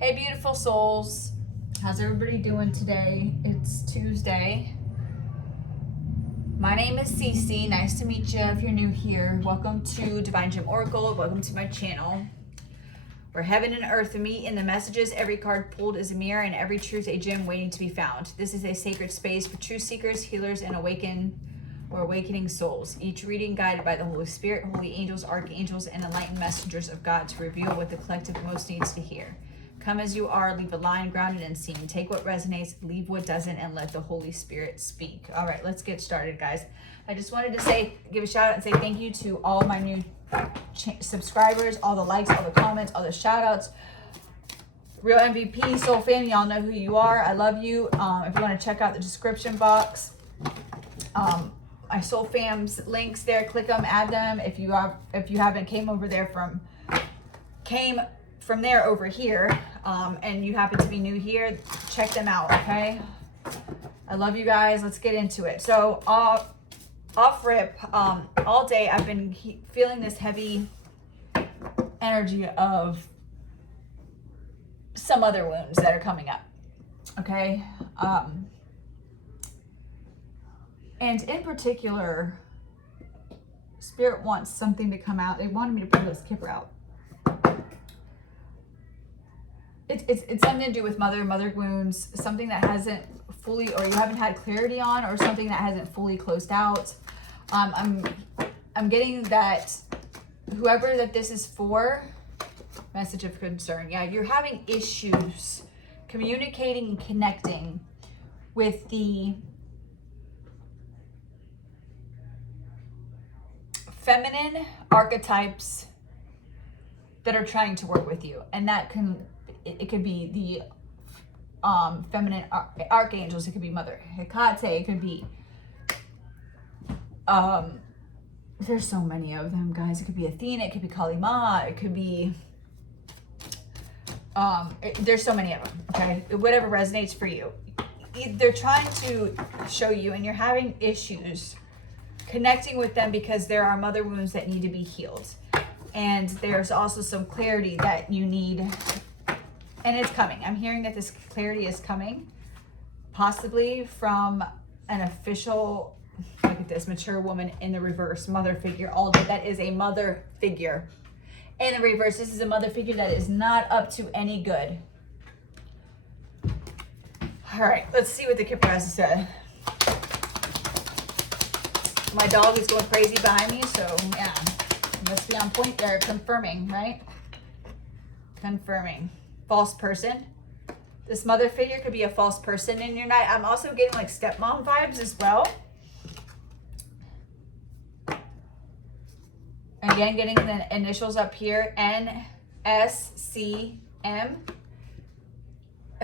Hey, beautiful souls. How's everybody doing today? It's Tuesday. My name is Cece. Nice to meet you if you're new here. Welcome to Divine Gem Oracle. Welcome to my channel, where heaven and earth meet in the messages. Every card pulled is a mirror and every truth a gem waiting to be found. This is a sacred space for truth seekers, healers, and awakening souls. Each reading guided by the Holy Spirit, holy angels, archangels, and enlightened messengers of God to reveal what the collective most needs to hear. Come as you are, leave a line grounded and seen. Take what resonates, leave what doesn't, and let the Holy Spirit speak. All right, let's get started, guys. I just wanted to give a shout out and say thank you to all my new subscribers, all the likes, all the comments, all the shout outs. Real MVP, Soul Fam, y'all know who you are. I love you. If you want to check out the description box, my Soul Fam's links there, click them, add them. If you haven't came from there over here, and you happen to be new here, check them out, okay? I love you guys. Let's get into it. So off rip, all day I've been feeling this heavy energy of some other wounds that are coming up, okay? And in particular, Spirit wants something to come out. They wanted me to pull this kipper out. It's something to do with mother wounds, something that hasn't fully, or you haven't had clarity on, or something that hasn't fully closed out. I'm getting that whoever that this is for, message of concern. Yeah, you're having issues communicating and connecting with the feminine archetypes that are trying to work with you, and that it could be the feminine archangels, it could be Mother Hecate, it could be there's so many of them, guys. It could be Athena, it could be Kali Ma, it could be there's so many of them, okay? Whatever resonates for you. They're trying to show you, and you're having issues connecting with them because there are mother wounds that need to be healed, and there's also some clarity that you need. And it's coming. I'm hearing that this clarity is coming, possibly from an official, look at this, mature woman in the reverse, mother figure. All of it, that is a mother figure. In the reverse, this is a mother figure that is not up to any good. All right, let's see what the Kipper has to say. My dog is going crazy behind me, so yeah, must be on point there, confirming, right? Confirming. False person. This mother figure could be a false person in your night. I'm also getting like stepmom vibes as well. Again, getting the initials up here, NSCM.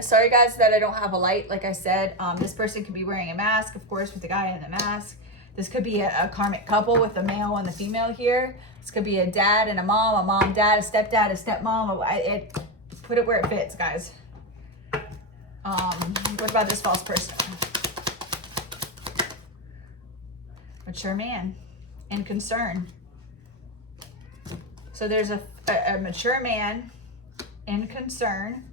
Sorry guys that I don't have a light. Like I said, this person could be wearing a mask, of course, with the guy in the mask. This could be a karmic couple with the male and the female here. This could be a dad and a mom, dad, a stepdad, a stepmom. Put it where it fits, guys. What about this false person? Mature man in concern. So there's a mature man in concern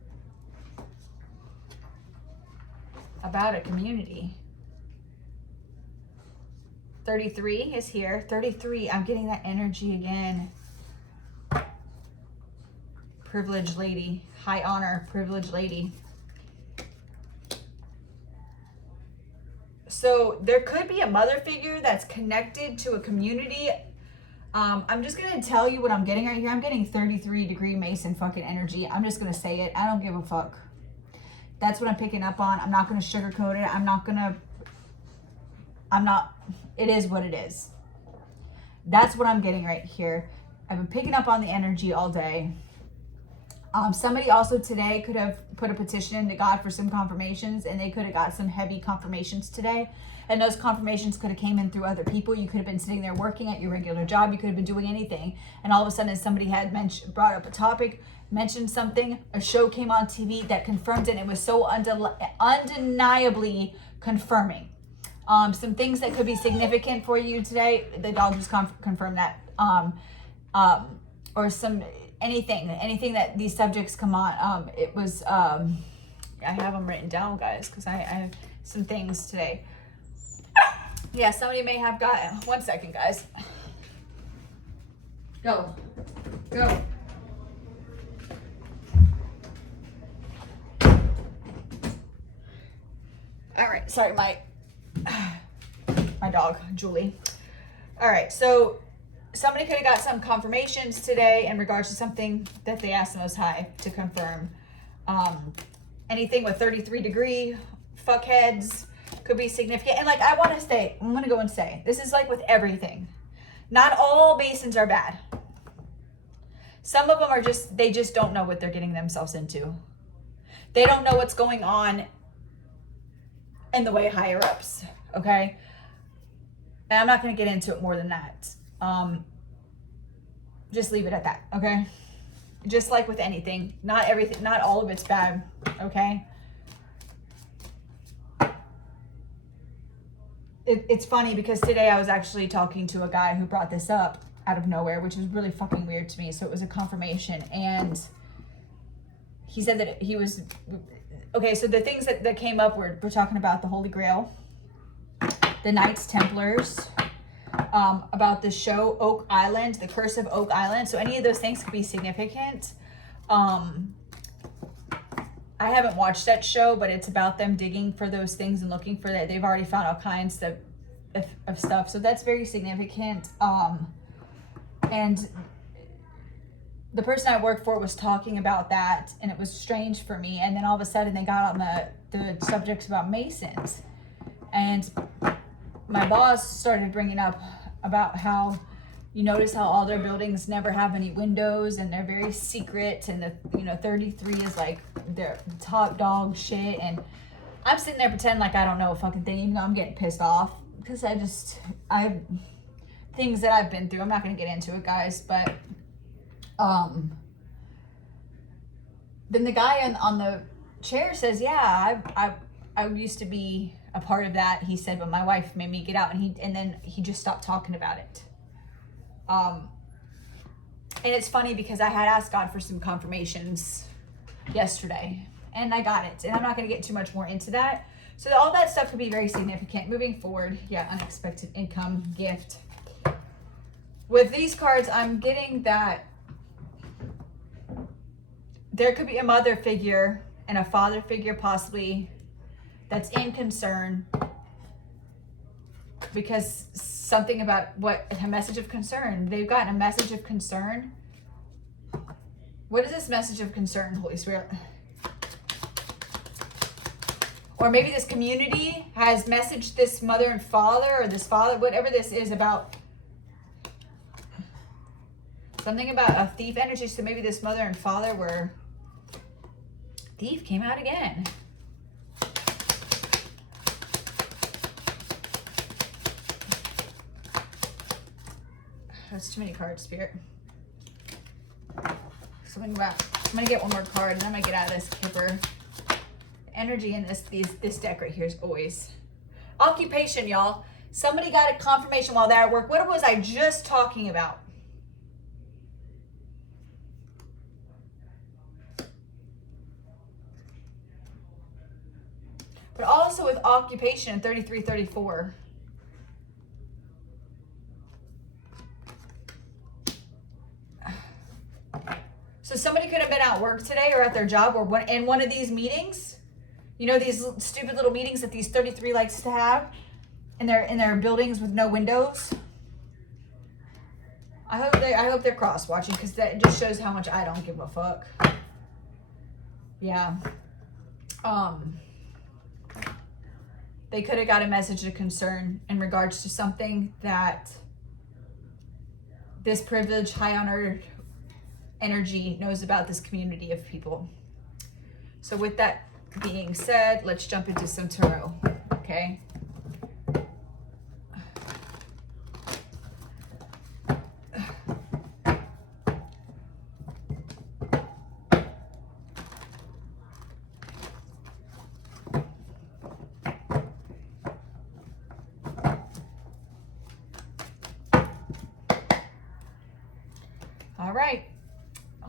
about a community. 33 is here. 33, I'm getting that energy again. Privileged lady, high honor, privileged lady. So there could be a mother figure that's connected to a community. I'm just going to tell you what I'm getting right here. I'm getting 33-degree Mason fucking energy. I'm just going to say it. I don't give a fuck. That's what I'm picking up on. I'm not going to sugarcoat it. It is what it is. That's what I'm getting right here. I've been picking up on the energy all day. Somebody also today could have put a petition into God for some confirmations, and they could have got some heavy confirmations today. And those confirmations could have came in through other people. You could have been sitting there working at your regular job. You could have been doing anything. And all of a sudden somebody had brought up a topic, mentioned something, a show came on TV that confirmed it. And it was so undeniably confirming. Some things that could be significant for you today. The dog just confirmed that. Or some anything that these subjects come on. It was, I have them written down, guys, because I have some things today. Yeah, somebody may have gotten, 1 second, guys. Go. All right, sorry, my dog, Julie. All right, so somebody could have got some confirmations today in regards to something that they asked the Most High to confirm. Anything with 33-degree fuckheads could be significant. And like, I'm going to go and say, this is like with everything. Not all Masons are bad. Some of them are they just don't know what they're getting themselves into. They don't know what's going on in the way higher ups, okay? And I'm not going to get into it more than that. Just leave it at that, okay? Just like with anything, not all of it's bad, okay? It's funny because today I was actually talking to a guy who brought this up out of nowhere, which was really fucking weird to me. So it was a confirmation, and he said that he was, okay, so the things that came up we're talking about the Holy Grail, the Knights Templars, about the show Oak Island, the Curse of Oak Island. So any of those things could be significant. I haven't watched that show, but it's about them digging for those things and looking for that. They've already found all kinds of stuff. So that's very significant. And the person I work for was talking about that, and it was strange for me. And then all of a sudden they got on the subjects about Masons. And my boss started bringing up about how you notice how all their buildings never have any windows and they're very secret, and 33 is like their top dog shit. And I'm sitting there pretending like I don't know a fucking thing, even though I'm getting pissed off because I have things that I've been through. I'm not going to get into it, guys, but then the guy on the chair says, yeah, I used to be a part of that. He said, but my wife made me get out, and then he just stopped talking about it. And it's funny because I had asked God for some confirmations yesterday, and I got it. And I'm not going to get too much more into that. So all that stuff could be very significant moving forward. Yeah, unexpected income, gift. With these cards, I'm getting that there could be a mother figure and a father figure possibly that's in concern, because something about a message of concern. They've gotten a message of concern. What is this message of concern, Holy Spirit? Or maybe this community has messaged this mother and father, or this father, whatever this is, about something about a thief energy. So maybe this mother and father were, thief came out again. That's too many cards, Spirit. Something about, I'm gonna get one more card and then I'm gonna get out of this kipper. Energy in this deck right here is always occupation, y'all. Somebody got a confirmation while they're at work. What was I just talking about? But also with occupation in 3334. So somebody could have been at work today or at their job or in one of these meetings. You know, these stupid little meetings that these 33 likes to have in their buildings with no windows. I hope they're cross watching, because that just shows how much I don't give a fuck. Yeah. They could have got a message of concern in regards to something that this privileged, high honored energy knows about this community of people. So with that being said, let's jump into some tarot, okay?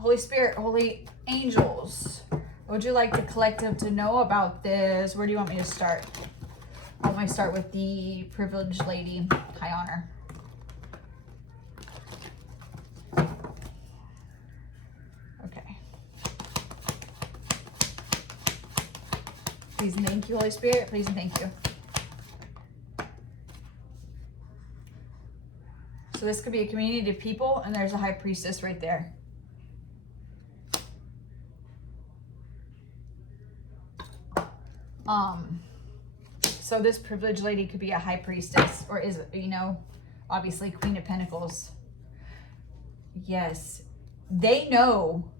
Holy Spirit, holy angels, what would you like the collective to know about this? Where do you want me to start? I want to start with the privileged lady, high honor. Okay. Please and thank you, Holy Spirit. Please and thank you. So this could be a community of people, and there's a high priestess right there. So this privileged lady could be a high priestess, or is, you know, obviously Queen of Pentacles. Yes, they know.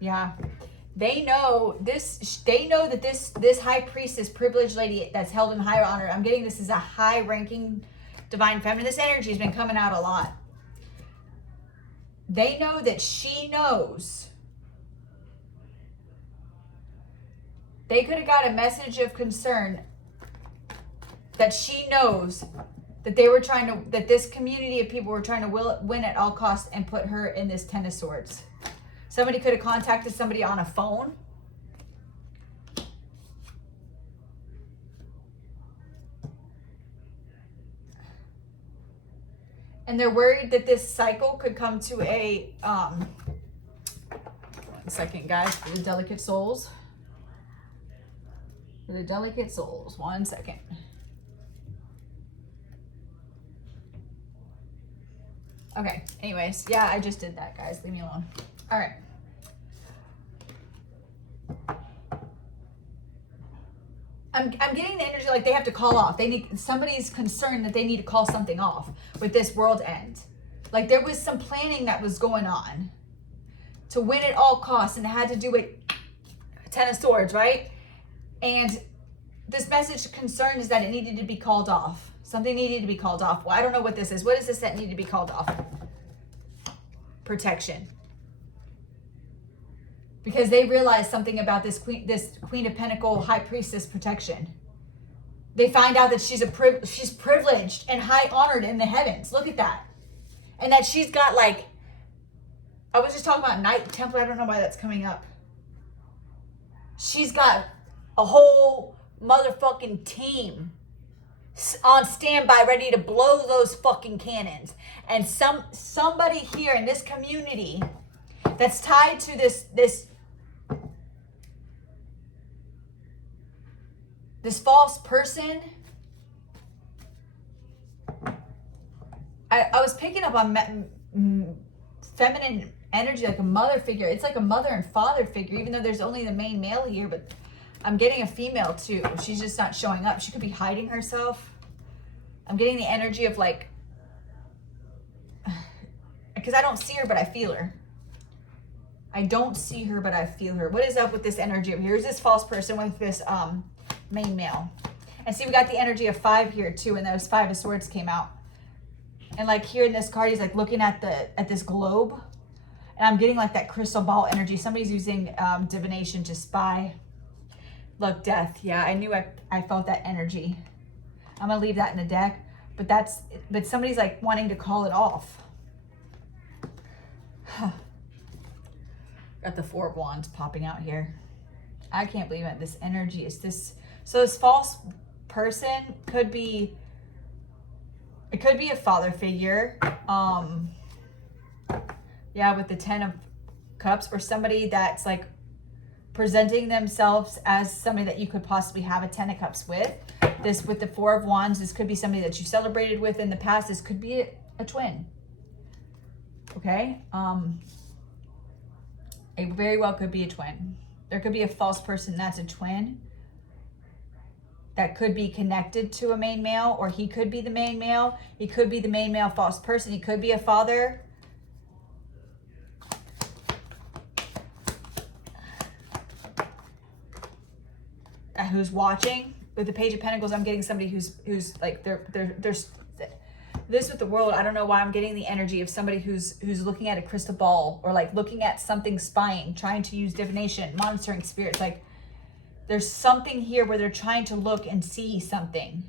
Yeah, they know this. They know that this high priestess, privileged lady that's held in high honor. I'm getting this is a high-ranking divine feminine. This energy has been coming out a lot. They know that she knows. They could have got a message of concern that she knows that they were trying to, that this community of people were trying to win at all costs and put her in this Ten of Swords. Somebody could have contacted somebody on a phone. And they're worried that this cycle could come to a, 1 second, guys, for the delicate souls. For the delicate souls, 1 second. Okay, anyways, yeah, I just did that, guys. Leave me alone. All right. I'm getting the energy like they have to call off. They need, somebody's concerned that they need to call something off with this world end. Like there was some planning that was going on to win at all costs, and it had to do with Ten of Swords, right? And this message of concern is that it needed to be called off. Something needed to be called off. Well, I don't know what this is. What is this that needed to be called off? Protection. Because they realized something about this Queen of Pentacles High Priestess protection. They find out that she's privileged and high honored in the heavens. Look at that. And that she's got like, I was just talking about Knight Templar. I don't know why that's coming up. She's got a whole motherfucking team on standby, ready to blow those fucking cannons. And somebody here in this community that's tied to this false person. I was picking up on feminine energy, like a mother figure. It's like a mother and father figure, even though there's only the main male here, but I'm getting a female too. She's just not showing up. She could be hiding herself. I'm getting the energy of like, because I don't see her, but I feel her. I don't see her, but I feel her. What is up with this energy over here? Here's this false person with this main male. And see, we got the energy of 5 here too, and those 5 of Swords came out. And like here in this card, he's like looking at this globe. And I'm getting like that crystal ball energy. Somebody's using divination to spy. Look, death. Yeah, I knew I felt that energy. I'm gonna leave that in the deck, but somebody's like wanting to call it off. Got the 4 of Wands popping out here. I can't believe it. This energy is this. So this false person could be. It could be a father figure. Yeah, with the 10 of Cups, or somebody that's like presenting themselves as somebody that you could possibly have a 10 of Cups with. This with the 4 of Wands, this could be somebody that you celebrated with in the past. This could be a twin. Okay? It very well could be a twin. There could be a false person that's a twin that could be connected to a main male, or he could be the main male. He could be the main male false person. He could be a father. Who's watching. With the Page of Pentacles, I'm getting somebody who's like there's this with the world. I don't know why I'm getting the energy of somebody who's looking at a crystal ball, or like looking at something, spying, trying to use divination, monitoring spirits. Like there's something here where they're trying to look and see something.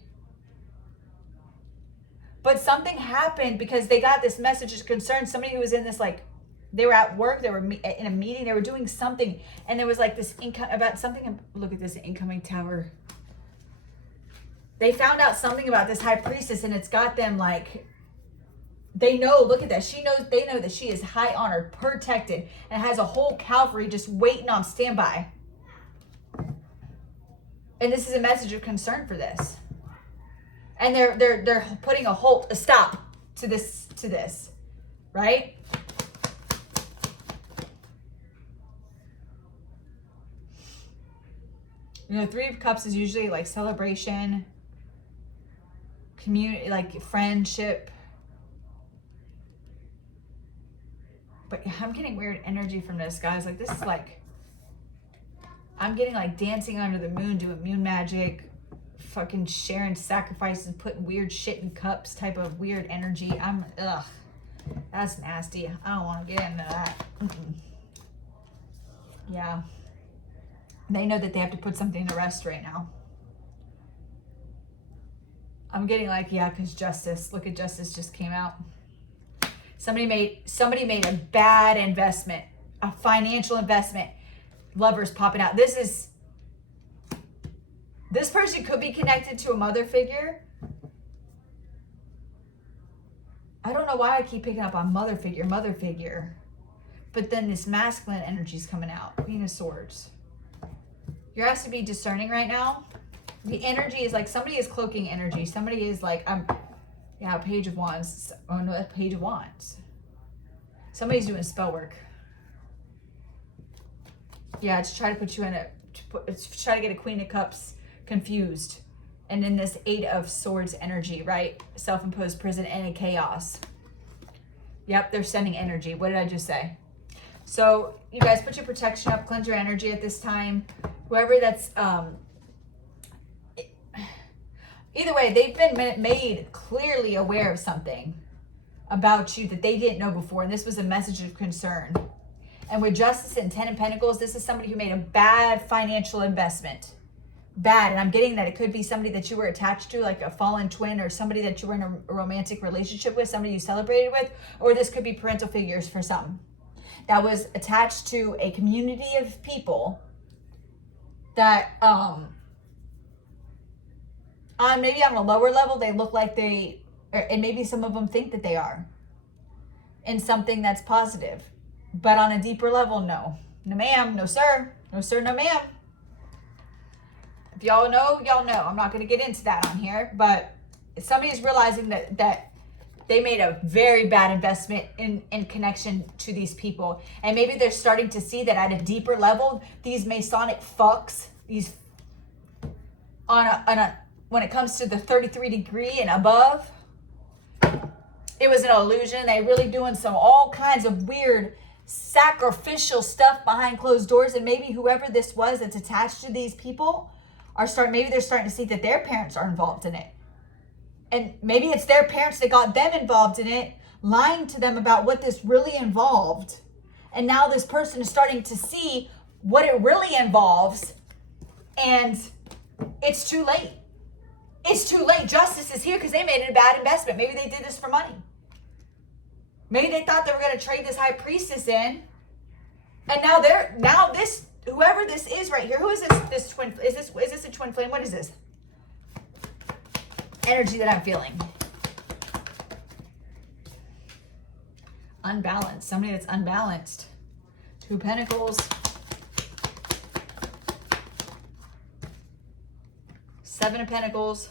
But something happened because they got this message of concern. Somebody who was in this, like, they were at work, they were in a meeting, they were doing something, and there was like this about something. Look at this incoming tower. They found out something about this high priestess, and it's got them like, they know, look at that. They know that she is high honored, protected, and has a whole cavalry just waiting on standby. And this is a message of concern for this. And they're putting a stop to this, right? You know, Three of Cups is usually like celebration, community, like friendship. But I'm getting weird energy from this, guys. Like, this is like, I'm getting like dancing under the moon, doing moon magic, fucking sharing sacrifices, putting weird shit in cups type of weird energy. Ugh. That's nasty. I don't want to get into that. Yeah. They know that they have to put something to rest right now. I'm getting like, yeah, because justice. Look at justice just came out. Somebody made a bad investment, a financial investment. Lovers popping out. This person could be connected to a mother figure. I don't know why I keep picking up on mother figure. But then this masculine energy is coming out. Queen of Swords. You're asked to be discerning right now. The energy is like somebody is cloaking energy. Somebody is like, Page of Wands. Oh no, that's Page of Wands. Somebody's doing spell work. Yeah, to try to put you in try to get a Queen of Cups confused. And in this Eight of Swords energy, right? Self-imposed prison and a chaos. Yep, they're sending energy. What did I just say? So you guys put your protection up, cleanse your energy at this time. Whoever that's, either way, they've been made clearly aware of something about you that they didn't know before. And this was a message of concern. And with Justice and Ten of Pentacles, this is somebody who made a bad financial investment. Bad. And I'm getting that it could be somebody that you were attached to, like a fallen twin, or somebody that you were in a romantic relationship with, somebody you celebrated with, or this could be parental figures for some. That was attached to a community of people that maybe on a lower level they look like and maybe some of them think that they are in something that's positive, but on a deeper level, no ma'am, no sir, no sir, no ma'am. If y'all know, y'all know. I'm not going to get into that on here, but somebody's realizing that they made a very bad investment in connection to these people. And maybe they're starting to see that at a deeper level, these Masonic fucks, these when it comes to the 33 degree and above, it was an illusion. They really doing all kinds of weird sacrificial stuff behind closed doors. And maybe whoever this was that's attached to these people maybe they're starting to see that their parents are involved in it. And maybe it's their parents that got them involved in it, lying to them about what this really involved. And now this person is starting to see what it really involves. And it's too late. It's too late. Justice is here because they made it a bad investment. Maybe they did this for money. Maybe they thought they were going to trade this high priestess in. And now whoever this is right here, who is this twin? Is this a twin flame? What is this energy that I'm feeling? Unbalanced. Somebody that's unbalanced. Two of Pentacles. Seven of Pentacles.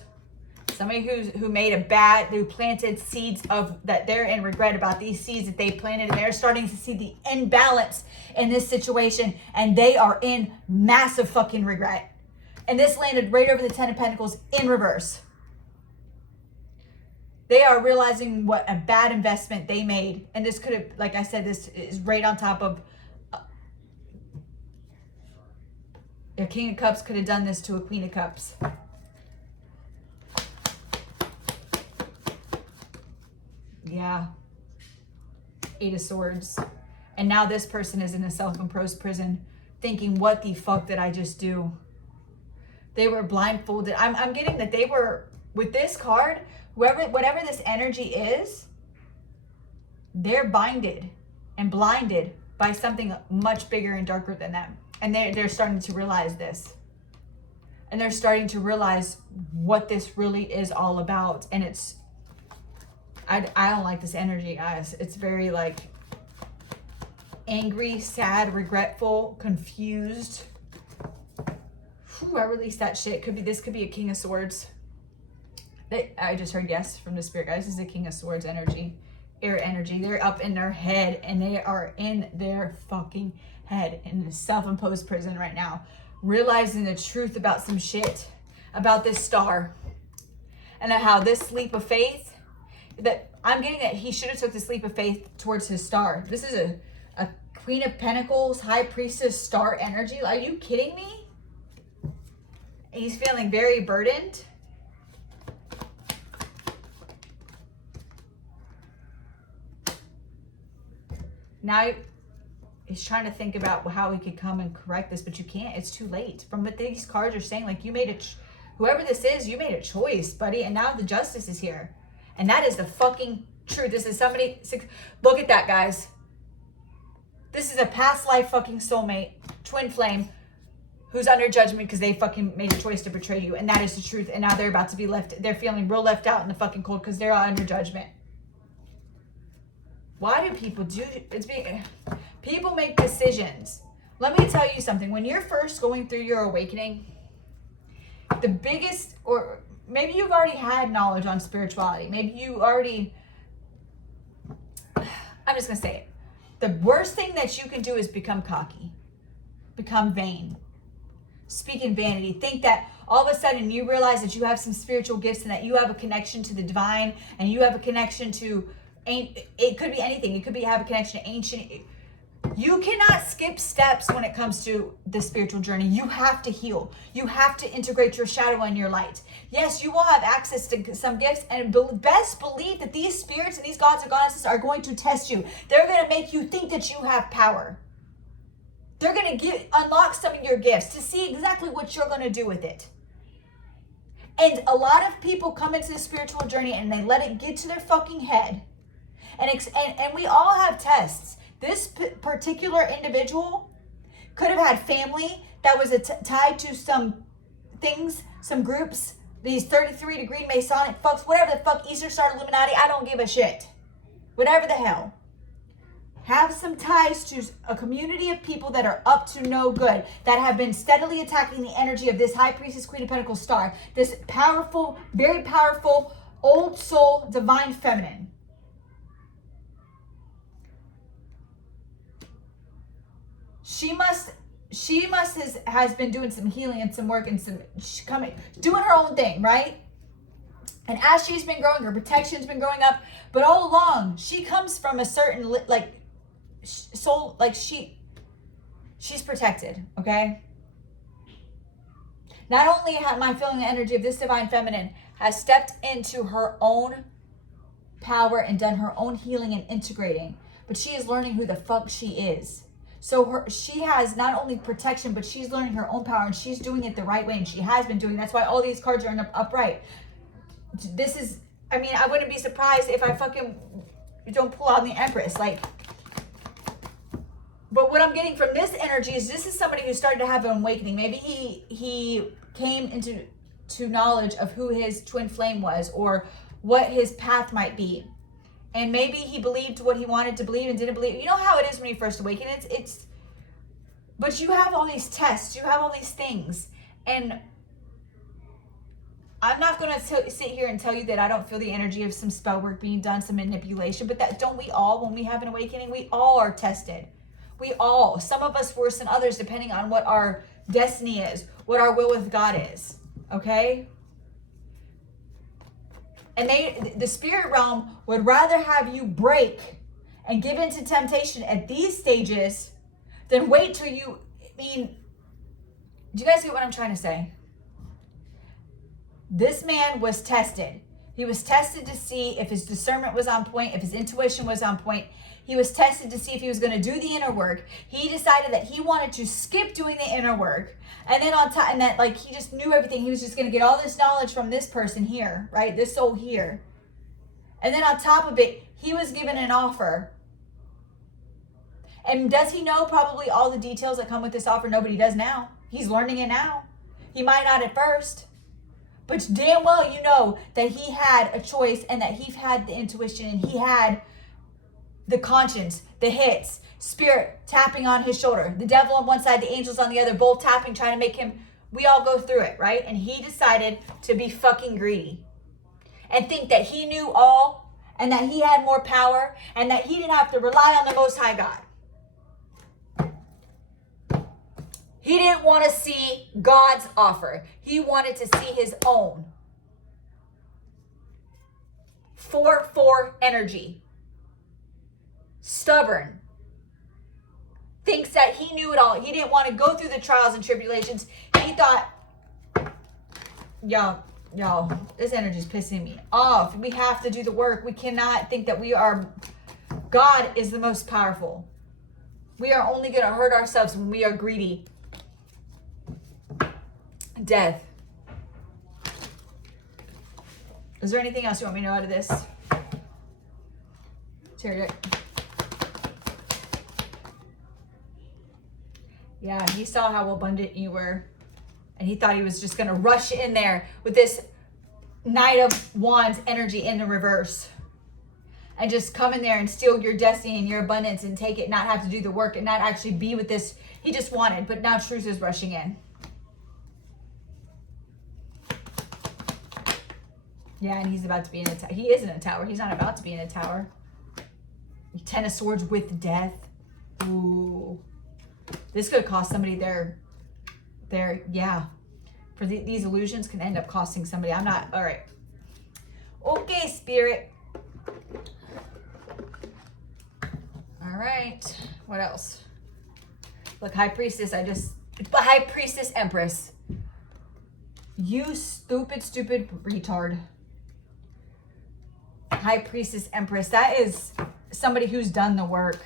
Somebody who planted seeds of that they're in regret about these seeds that they planted, and they're starting to see the imbalance in this situation, and they are in massive fucking regret. And this landed right over the Ten of Pentacles in reverse. They are realizing what a bad investment they made. And this could have, like I said, this is right on top of a King of Cups could have done this to a Queen of Cups. Yeah. Eight of Swords. And now this person is in a self-imposed prison thinking, what the fuck did I just do? They were blindfolded. I'm getting that they were with this card, whatever this energy is, they're binded and blinded by something much bigger and darker than them. And they're starting to realize this. And they're starting to realize what this really is all about. And it's, I don't like this energy, guys. It's very like angry, sad, regretful, confused. Whew, I released that shit. This could be a King of Swords. I just heard yes from the Spirit, guys. This is a King of Swords energy. Air energy. They're up in their head, and they are in their fucking head in a self-imposed prison right now, realizing the truth about some shit, about this star, and how this leap of faith, that I'm getting that he should have took this leap of faith towards his star. This is a Queen of Pentacles, High Priestess star energy. Are you kidding me? He's feeling very burdened. Now he's trying to think about how he could come and correct this, but you can't. It's too late. From what these cards are saying, like, you made whoever this is, you made a choice, buddy. And now the justice is here. And that is the fucking truth. This is somebody, look at that, guys. This is a past life fucking soulmate, twin flame, who's under judgment because they fucking made a choice to betray you. And that is the truth. And now they're about to be they're feeling real left out in the fucking cold because they're under judgment. Why do people do people make decisions? Let me tell you something. When you're first going through your awakening, the biggest, or maybe you've already had knowledge on spirituality. Maybe you already, I'm just going to say it. The worst thing that you can do is become cocky, become vain, speak in vanity. Think that all of a sudden you realize that you have some spiritual gifts and that you have a connection to the divine and you have a connection to, it could be anything. It could be have a connection to ancient. You cannot skip steps when it comes to the spiritual journey. You have to heal. You have to integrate your shadow and your light. Yes, you will have access to some gifts, and best believe that these spirits and these gods and goddesses are going to test you. They're going to make you think that you have power. They're going to unlock some of your gifts to see exactly what you're going to do with it. And a lot of people come into the spiritual journey and they let it get to their fucking head. And we all have tests. This particular individual could have had family that was tied to some things, some groups, these 33-degree Masonic fucks, whatever the fuck, Eastern Star Illuminati, I don't give a shit. Whatever the hell. Have some ties to a community of people that are up to no good, that have been steadily attacking the energy of this High Priestess, Queen of Pentacles star, this powerful, very powerful, old soul, divine feminine. She has been doing some healing and some work and doing her own thing, right? And as she's been growing, her protection's been growing up, but all along she comes from a certain soul, she's protected, okay? Not only am I feeling the energy of this divine feminine has stepped into her own power and done her own healing and integrating, but she is learning who the fuck she is. So she has not only protection, but she's learning her own power, and she's doing it the right way, and she has been doing. That's why all these cards are upright. This is, I mean, I wouldn't be surprised if I fucking don't pull out the Empress. But what I'm getting from this energy is this is somebody who started to have an awakening. Maybe he came into knowledge of who his twin flame was or what his path might be. And maybe he believed what he wanted to believe and didn't believe. You know how it is when you first awaken? But you have all these tests. You have all these things. And I'm not going to sit here and tell you that I don't feel the energy of some spell work being done, some manipulation. But don't we all, when we have an awakening, we all are tested. We all. Some of us worse than others, depending on what our destiny is, what our will with God is. Okay? And the spirit realm would rather have you break and give into temptation at these stages than wait till you, do you guys get what I'm trying to say? This man was tested. He was tested to see if his discernment was on point, if his intuition was on point. He was tested to see if he was going to do the inner work. He decided that he wanted to skip doing the inner work. And then on top, and that like he just knew everything. He was just going to get all this knowledge from this person here, right? This soul here. And then on top of it, he was given an offer. And does he know probably all the details that come with this offer? Nobody does now. He's learning it now. He might not at first. But damn well you know that he had a choice and that he had the intuition and he had the conscience, the hits, spirit tapping on his shoulder, the devil on one side, the angels on the other, both tapping, trying to make him, we all go through it, right? And he decided to be fucking greedy and think that he knew all and that he had more power and that he didn't have to rely on the Most High God. He didn't want to see God's offer. He wanted to see his own. 4-4 energy. Stubborn. Thinks that he knew it all. He didn't want to go through the trials and tribulations. He thought, y'all, this energy is pissing me off. We have to do the work. We cannot think that we are, God is the most powerful. We are only going to hurt ourselves when we are greedy. Death. Is there anything else you want me to know out of this? Chariot. Yeah, he saw how abundant you were. And he thought he was just going to rush in there with this Knight of Wands energy in the reverse. And just come in there and steal your destiny and your abundance and take it, not have to do the work and not actually be with this. He just wanted, but now truth is rushing in. Yeah, and he's about to be in a tower. He is in a tower. He's not about to be in a tower. 10 of Swords with death. Ooh. This could cost somebody their yeah. For these illusions can end up costing somebody. I'm not, all right. Okay, Spirit. All right. What else? Look, High Priestess, High Priestess Empress. You stupid retard. High Priestess Empress. That is somebody who's done the work.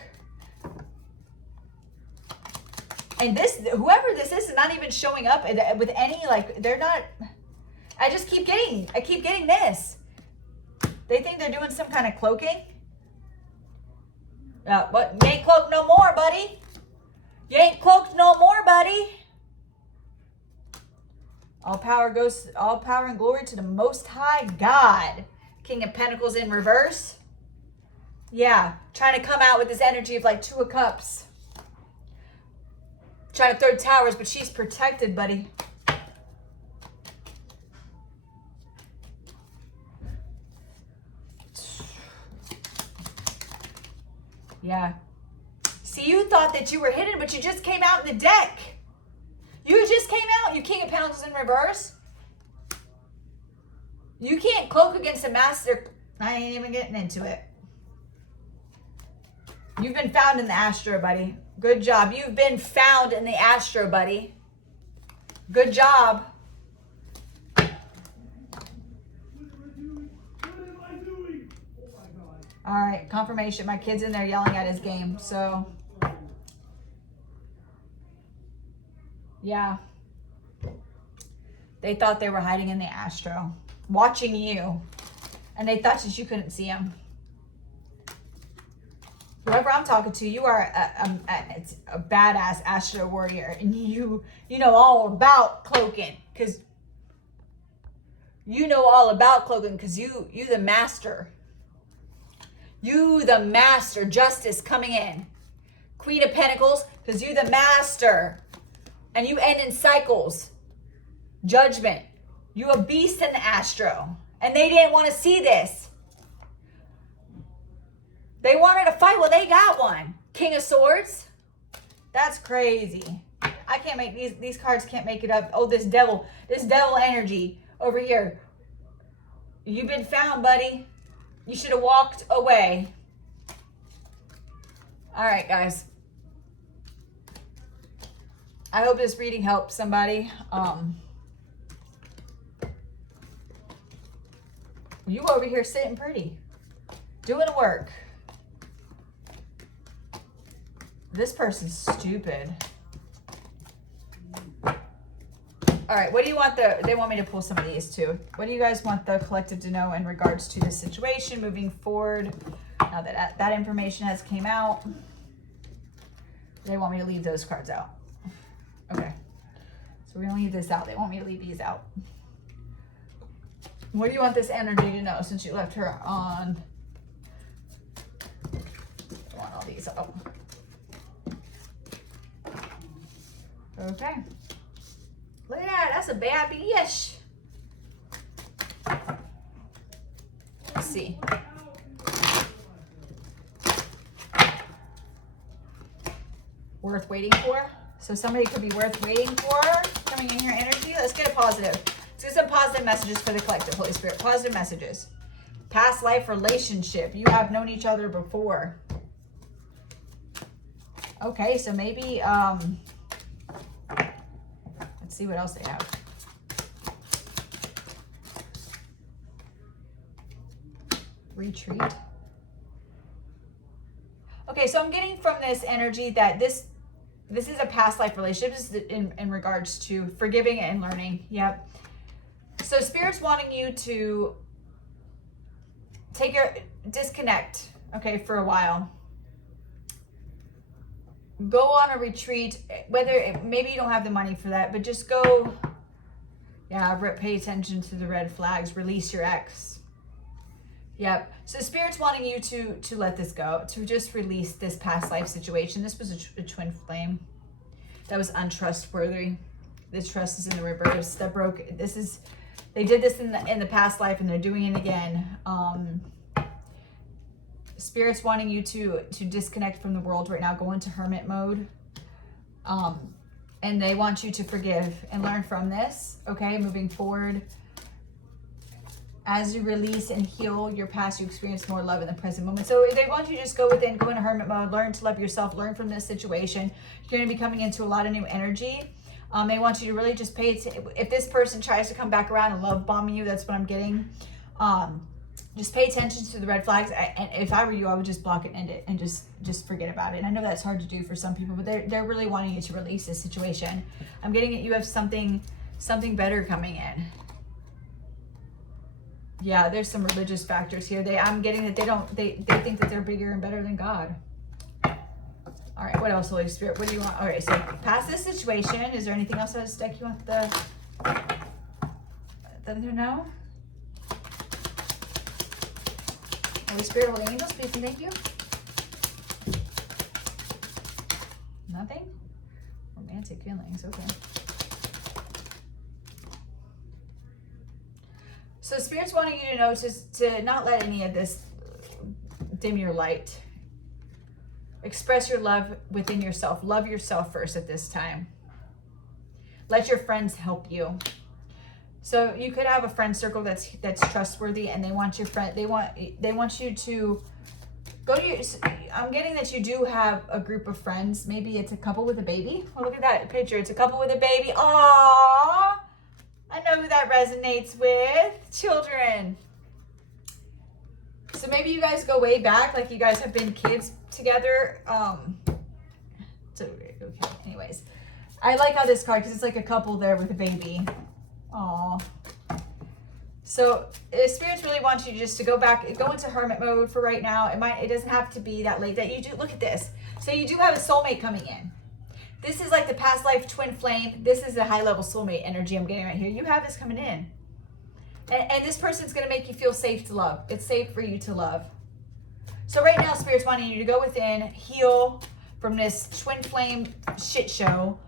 And this, whoever this is not even showing up with any, like, they're not, I keep getting this. They think they're doing some kind of cloaking. But you ain't cloaked no more, buddy. You ain't cloaked no more, buddy. All power and glory to the Most High God. King of Pentacles in reverse. Yeah, trying to come out with this energy of like 2 of Cups. Trying to throw towers, but she's protected, buddy. Yeah. See, you thought that you were hidden, but you just came out in the deck. You just came out, you King of Pentacles in reverse. You can't cloak against a master. I ain't even getting into it. You've been found in the Astro, buddy. Good job. You've been found in the Astro, buddy. Good job. All right, confirmation. My kid's in there yelling at his game, so. Yeah. They thought they were hiding in the Astro, watching you, and they thought that you couldn't see them. Whoever I'm talking to, you are a badass Astro warrior, and you know all about cloaking, because you the master. You the master. Justice coming in. Queen of Pentacles, because you the master. And you end in cycles. Judgment. You a beast in the Astro. And they didn't want to see this. They wanted to fight. Well, they got one. King of Swords. That's crazy. I can't make these cards can't make it up. Oh, this devil energy over here. You've been found, buddy. You should have walked away. All right, guys. I hope this reading helps somebody. You over here sitting pretty. Doing the work. This person's stupid. All right, what do you want they want me to pull some of these too. What do you guys want the collective to know in regards to this situation moving forward? Now that that information has came out, they want me to leave those cards out. Okay, so we're gonna leave this out. They want me to leave these out. What do you want this energy to know since you left her on? I want all these out. Okay. Look at that. That's a bad bitch. Let's see. Worth waiting for. So somebody could be worth waiting for coming in your energy. Let's get a positive. Let's get some positive messages for the collective, Holy Spirit. Positive messages. Past life relationship. You have known each other before. Okay, so maybe, let's see what else they have. Retreat. Okay, so I'm getting from this energy that this is a past life relationship. This is in regards to forgiving and learning. Yep. So Spirit's wanting you to disconnect, okay, for a while. Go on a retreat, maybe you don't have the money for that, but just go, pay attention to the red flags, release your ex. Yep. So Spirit's wanting you to let this go, to just release this past life situation. This was a twin flame that was untrustworthy. This trust is in the reverse. That broke. They did this in the past life, and they're doing it again. Spirit's wanting you to disconnect from the world right now, go into hermit mode. And they want you to forgive and learn from this, okay, moving forward. As you release and heal your past, you experience more love in the present moment. So they want you to just go within, go into hermit mode, learn to love yourself, learn from this situation. You're going to be coming into a lot of new energy. They want you to really just pay attention. If this person tries to come back around and love bombing you, that's what I'm getting. Just pay attention to the red flags. And if I were you, I would just block it and end it and just forget about it. And I know that's hard to do for some people, but they're really wanting you to release this situation. I'm getting it. You have something better coming in. Yeah, there's some religious factors here. I'm getting that they think that they're bigger and better than God. All right, what else, Holy Spirit? What do you want? All right, so past this situation, is there anything else on this deck you want them to know? Holy Spirit, Holy Angels, please and thank you. Nothing? Romantic feelings, okay. So Spirit's wanting you to know to not let any of this dim your light. Express your love within yourself. Love yourself first at this time. Let your friends help you. So you could have a friend circle that's trustworthy, and they want your friend. They want you to go to your. I'm getting that you do have a group of friends. Maybe it's a couple with a baby. Oh, look at that picture. It's a couple with a baby. Aww. I know who that resonates with. Children. So maybe you guys go way back, like you guys have been kids together. So okay. Anyways, I like how this card, because it's like a couple there with a baby. Aww. So Spirits really want you just to go back, go into hermit mode for right now. It doesn't have to be that late. That you do. Look at this. So you do have a soulmate coming in. This is like the past life twin flame. This is a high level soulmate energy I'm getting right here. You have this coming in. And this person's going to make you feel safe to love. It's safe for you to love. So right now, Spirit's wanting you to go within, heal from this twin flame shit show,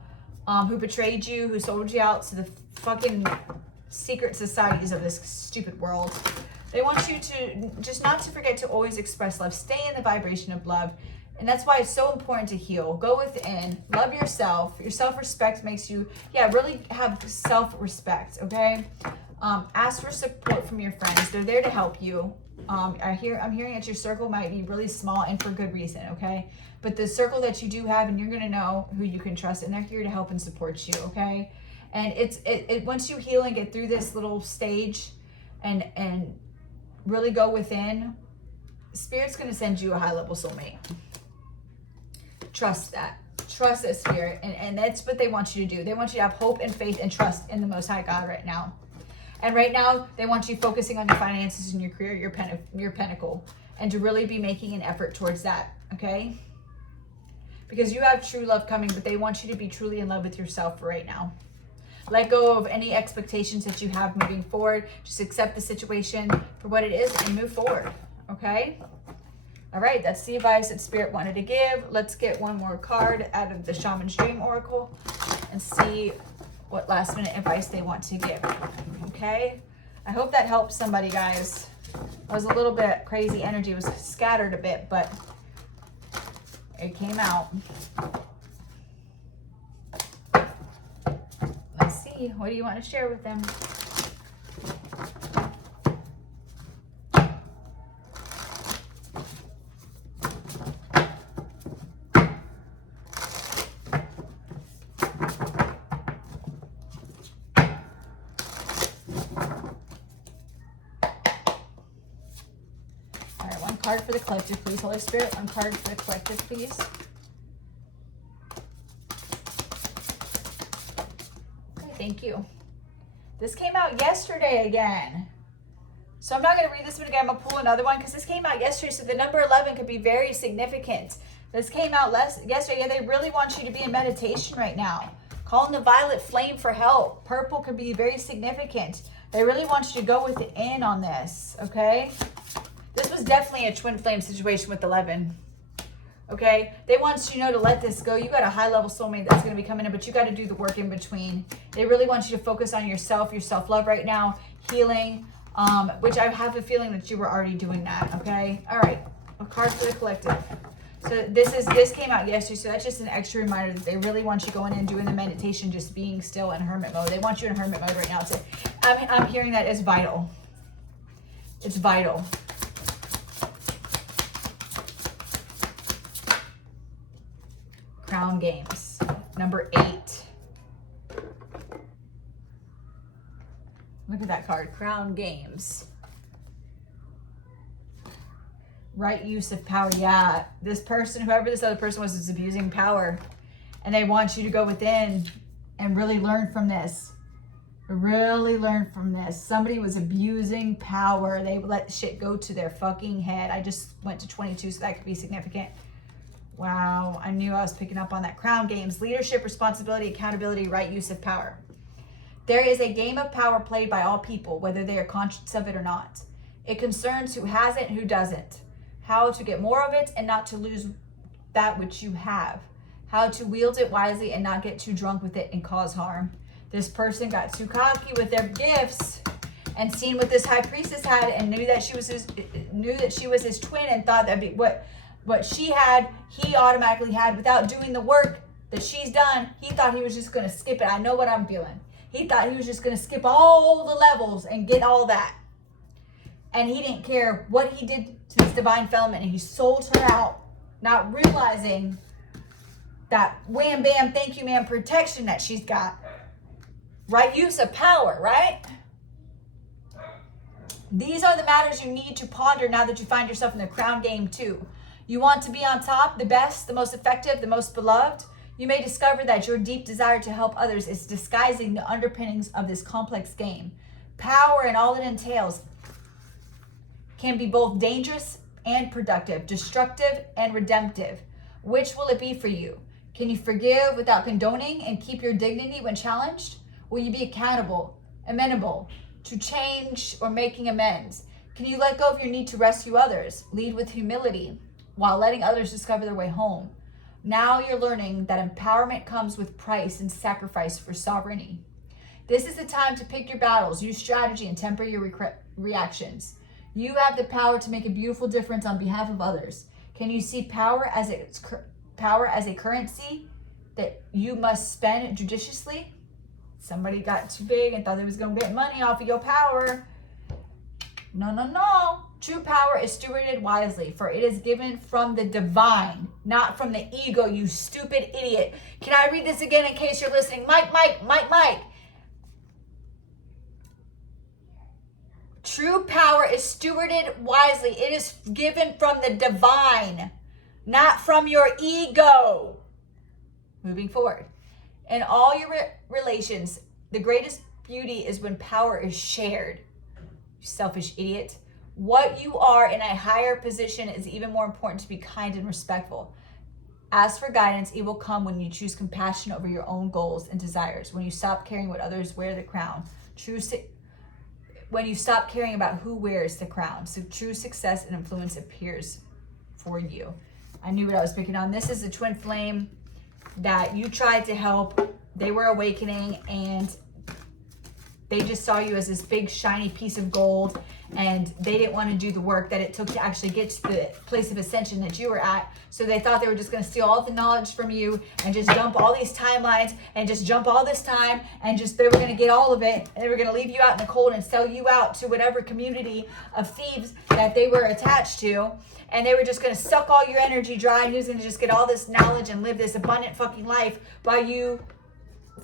who betrayed you, who sold you out to the fucking secret societies of this stupid world. They want you to just not to forget to always express love. Stay in the vibration of love. And that's why it's so important to heal. Go within. Love yourself. Your self-respect makes you, really have self-respect, okay? Ask for support from your friends. They're there to help you. I'm hearing that your circle might be really small and for good reason, okay? But the circle that you do have, and you're going to know who you can trust, and they're here to help and support you, okay? And it once you heal and get through this little stage and really go within, Spirit's going to send you a high-level soulmate. Trust that. Trust that spirit. And that's what they want you to do. They want you to have hope and faith and trust in the Most High God right now. And right now, they want you focusing on your finances and your career, your pinnacle, and to really be making an effort towards that, okay? Because you have true love coming, but they want you to be truly in love with yourself right now. Let go of any expectations that you have moving forward. Just accept the situation for what it is and move forward, okay? All right, that's the advice that Spirit wanted to give. Let's get one more card out of the Shaman's Dream Oracle and see what last minute advice they want to give, okay? I hope that helps somebody, guys. It was a little bit crazy energy. It was scattered a bit, but it came out. Let's see. What do you want to share with them? Card for the collective, please. Holy Spirit, one card for the collective, please. Okay, thank you. This came out yesterday again. So I'm not going to read this one again. I'm going to pull another one because this came out yesterday. So the number 11 could be very significant. This came out yesterday. Yeah, they really want you to be in meditation right now. Calling the violet flame for help. Purple could be very significant. They really want you to go within on this, okay? This was definitely a twin flame situation with 11. Okay? They want you to know to let this go. You got a high level soulmate that's going to be coming in, but you got to do the work in between. They really want you to focus on yourself, your self-love right now, healing, which I have a feeling that you were already doing that. Okay? All right. A card for the collective. So this came out yesterday, so that's just an extra reminder that they really want you going in, doing the meditation, just being still in hermit mode. They want you in hermit mode right now. So I'm hearing that it's vital. It's vital. Crown Games, number 8. Look at that card, Crown Games. Right use of power. Yeah, this person, whoever this other person was, is abusing power. And they want you to go within and really learn from this. Really learn from this. Somebody was abusing power. They let shit go to their fucking head. I just went to 22, so that could be significant. Wow, I knew I was picking up on that. Crown Games, leadership, responsibility, accountability, right use of power. There is a game of power played by all people, whether they are conscious of it or not. It concerns who has it and who doesn't. How to get more of it and not to lose that which you have. How to wield it wisely and not get too drunk with it and cause harm. This person got too cocky with their gifts and seen what this high priestess had and knew that she was his twin and thought that'd be what she had, he automatically had without doing the work that she's done. He thought he was just going to skip it. I know what I'm feeling. He thought he was just going to skip all the levels and get all that. And he didn't care what he did to this divine feminine. And he sold her out, not realizing that wham, bam, thank you, ma'am, protection that she's got. Right use of power, right? These are the matters you need to ponder now that you find yourself in the crown game too. You want to be on top, the best, the most effective, the most beloved? You may discover that your deep desire to help others is disguising the underpinnings of this complex game. Power and all it entails can be both dangerous and productive, destructive and redemptive. Which will it be for you? Can you forgive without condoning and keep your dignity when challenged? Will you be accountable, amenable to change or making amends? Can you let go of your need to rescue others, lead with humility, while letting others discover their way home? Now you're learning that empowerment comes with price and sacrifice for sovereignty. This is the time to pick your battles, use strategy, and temper your reactions. You have the power to make a beautiful difference on behalf of others. Can you see power as a currency that you must spend judiciously? Somebody got too big and thought they was going to get money off of your power. No. True power is stewarded wisely, for it is given from the divine, not from the ego, you stupid idiot. Can I read this again in case you're listening? Mike. True power is stewarded wisely. It is given from the divine, not from your ego. Moving forward. In all your relations, the greatest beauty is when power is shared. You selfish idiot. What you are in a higher position is even more important to be kind and respectful. Ask for guidance. It will come when you choose compassion over your own goals and desires. When you stop caring what others wear the crown. When you stop caring about who wears the crown. So true success and influence appears for you. I knew what I was picking on. This is a twin flame that you tried to help. They were awakening and they just saw you as this big shiny piece of gold, and they didn't want to do the work that it took to actually get to the place of ascension that you were at. So they thought they were just going to steal all the knowledge from you and just dump all these timelines and just jump all this time, and just they were going to get all of it, and they were going to leave you out in the cold and sell you out to whatever community of thieves that they were attached to. And they were just going to suck all your energy dry, and you was going to just get all this knowledge and live this abundant fucking life while you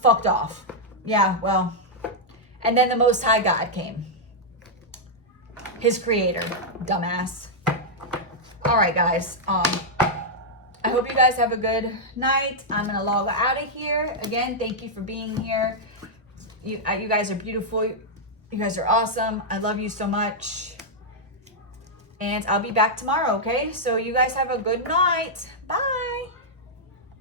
fucked off. Yeah, well. And then the Most High God came. His creator. Dumbass. All right, guys. I hope you guys have a good night. I'm going to log out of here. Again, thank you for being here. You guys are beautiful. You guys are awesome. I love you so much. And I'll be back tomorrow, okay? So you guys have a good night. Bye.